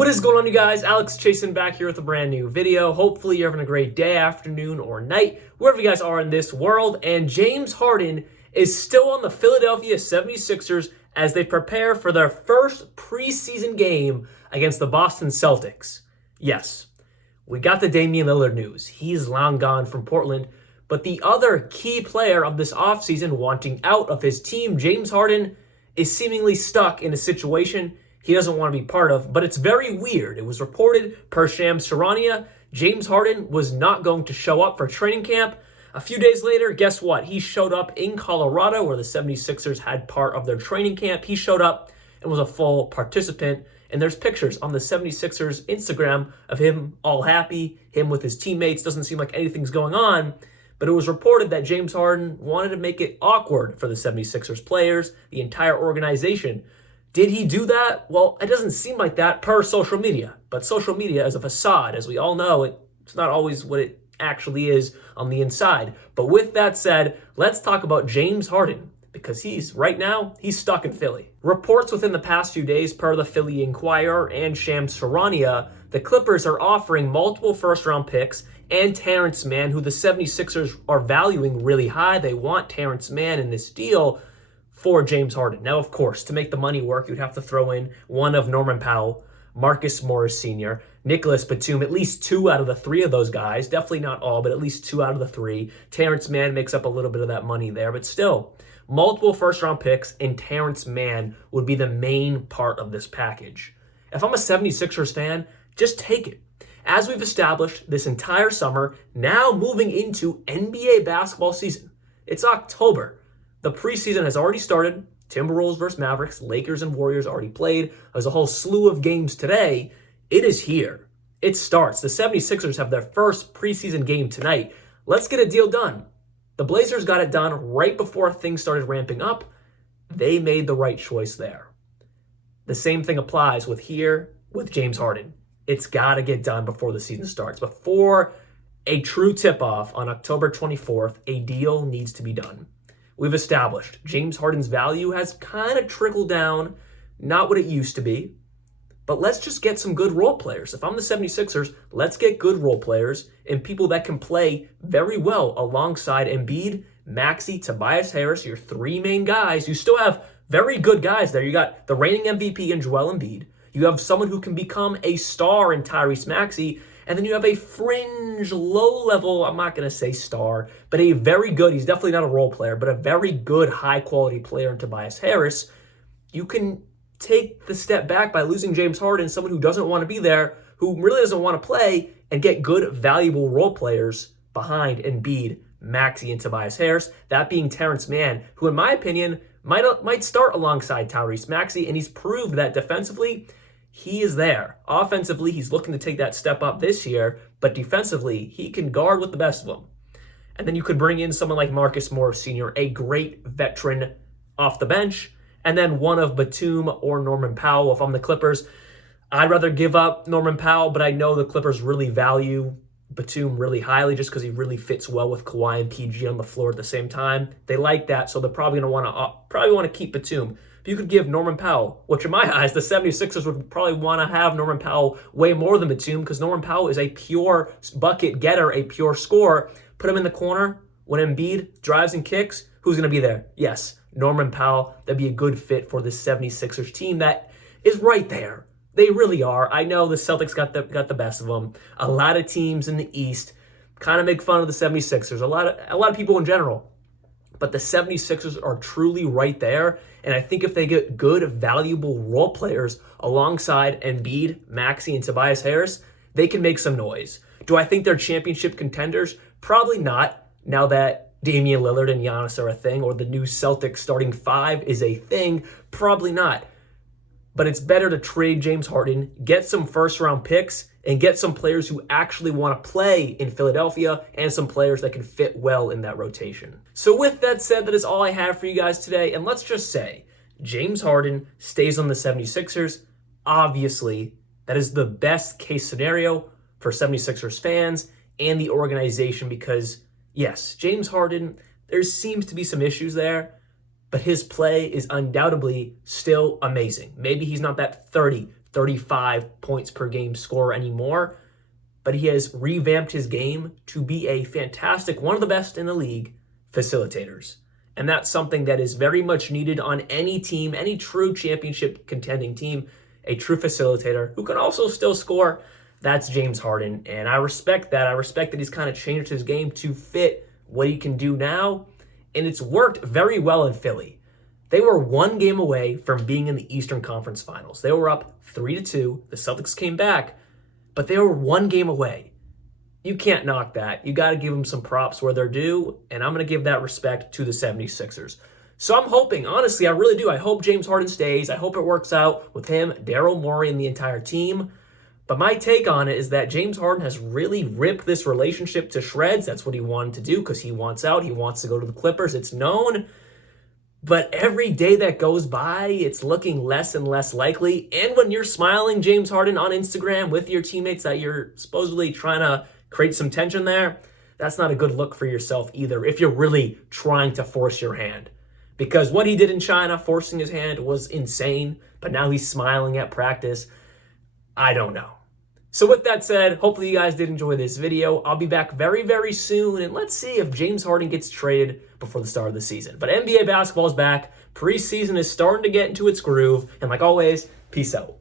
What is going on, you guys? Alex Chasin back here with a brand new video. Hopefully you're having a great day, afternoon, or night, wherever you guys are in this world. And James Harden is still on the Philadelphia 76ers as they prepare for their first preseason game against the Boston Celtics. Yes, we got the Damian Lillard news. He's long gone from Portland. But the other key player of this offseason wanting out of his team, James Harden, is seemingly stuck in a situation he doesn't want to be part of, but it's very weird. It was reported per Shams Charania, James Harden was not going to show up for training camp. A few days later, guess what? He showed up in Colorado where the 76ers had part of their training camp. He showed up and was a full participant. And there's pictures on the 76ers Instagram of him all happy, him with his teammates. Doesn't seem like anything's going on. But it was reported that James Harden wanted to make it awkward for the 76ers players, the entire organization. Did he do that? Well, it doesn't seem like that per social media. But social media is a facade. As we all know, it's not always what it actually is on the inside. But with that said, let's talk about James Harden, because he's stuck in Philly. Reports within the past few days per the Philly Inquirer and Shams Charania, the Clippers are offering multiple first-round picks and Terrence Mann, who the 76ers are valuing really high. They want Terrence Mann in this deal for James Harden. Now, of course, to make the money work, you'd have to throw in one of Norman Powell, Marcus Morris Sr., Nicholas Batum, at least two out of the three of those guys. Definitely not all, but at least two out of the three. Terrence Mann makes up a little bit of that money there, but still, multiple first-round picks and Terrence Mann would be the main part of this package. If I'm a 76ers fan, just take it. As we've established this entire summer, now moving into NBA basketball season. It's October. The preseason has already started. Timberwolves versus Mavericks, Lakers and Warriors already played. There's a whole slew of games today. It is here. It starts. The 76ers have their first preseason game tonight. Let's get a deal done. The Blazers got it done right before things started ramping up. They made the right choice there. The same thing applies with James Harden. It's got to get done before the season starts. Before a true tip-off on October 24th, a deal needs to be done. We've established James Harden's value has kind of trickled down, not what it used to be, but let's just get some good role players. If I'm the 76ers, let's get good role players and people that can play very well alongside Embiid, Maxey, Tobias Harris, your three main guys. You still have very good guys there. You got the reigning MVP in Joel Embiid. You have someone who can become a star in Tyrese Maxey. And then you have a fringe, low-level, I'm not going to say star, but a very good, he's definitely not a role player, but a very good, high-quality player in Tobias Harris. You can take the step back by losing James Harden, someone who doesn't want to be there, who really doesn't want to play, and get good, valuable role players behind Embiid, Maxey, and Tobias Harris. That being Terrence Mann, who in my opinion might start alongside Tyrese Maxey, and he's proved that defensively, he is there. Offensively, he's looking to take that step up this year, but defensively, he can guard with the best of them. And then you could bring in someone like Marcus Morris Sr., a great veteran off the bench, and then one of Batum or Norman Powell. If I'm the Clippers, I'd rather give up Norman Powell, but I know the Clippers really value Batum really highly just because he really fits well with Kawhi and PG on the floor at the same time. They like that, so they're probably going to want to keep Batum. If you could give Norman Powell, which in my eyes, the 76ers would probably want to have Norman Powell way more than Batum because Norman Powell is a pure bucket getter, a pure scorer. Put him in the corner when Embiid drives and kicks. Who's going to be there? Yes, Norman Powell. That'd be a good fit for the 76ers team that is right there. They really are. I know the Celtics got the best of them. A lot of teams in the East kind of make fun of the 76ers. A lot of people in general. But the 76ers are truly right there. And I think if they get good, valuable role players alongside Embiid, Maxey, and Tobias Harris, they can make some noise. Do I think they're championship contenders? Probably not, now that Damian Lillard and Giannis are a thing, or the new Celtics starting five is a thing. Probably not. But it's better to trade James Harden, get some first-round picks, and get some players who actually want to play in Philadelphia and some players that can fit well in that rotation. So with that said, that is all I have for you guys today. And let's just say James Harden stays on the 76ers. Obviously, that is the best case scenario for 76ers fans and the organization because, yes, James Harden, there seems to be some issues there, but his play is undoubtedly still amazing. Maybe he's not that 30, 35 points per game scorer anymore, but he has revamped his game to be a fantastic, one of the best in the league, facilitators. And that's something that is very much needed on any team, any true championship contending team, a true facilitator who can also still score. That's James Harden, and I respect that. I respect that he's kind of changed his game to fit what he can do now, and it's worked very well in Philly. They were one game away from being in the Eastern Conference Finals. They were up 3-2. The Celtics came back, but they were one game away. You can't knock that. You got to give them some props where they're due, and I'm going to give that respect to the 76ers. So I'm hoping, honestly, I really do. I hope James Harden stays. I hope it works out with him, Daryl Morey, and the entire team. But my take on it is that James Harden has really ripped this relationship to shreds. That's what he wanted to do because he wants out. He wants to go to the Clippers. It's known. But every day that goes by, it's looking less and less likely. And when you're smiling, James Harden, on Instagram with your teammates that you're supposedly trying to create some tension there, that's not a good look for yourself either if you're really trying to force your hand. Because what he did in China, forcing his hand, was insane. But now he's smiling at practice. I don't know. So with that said, hopefully you guys did enjoy this video. I'll be back very, very soon, and let's see if James Harden gets traded before the start of the season. But NBA basketball is back. Preseason is starting to get into its groove, and like always, peace out.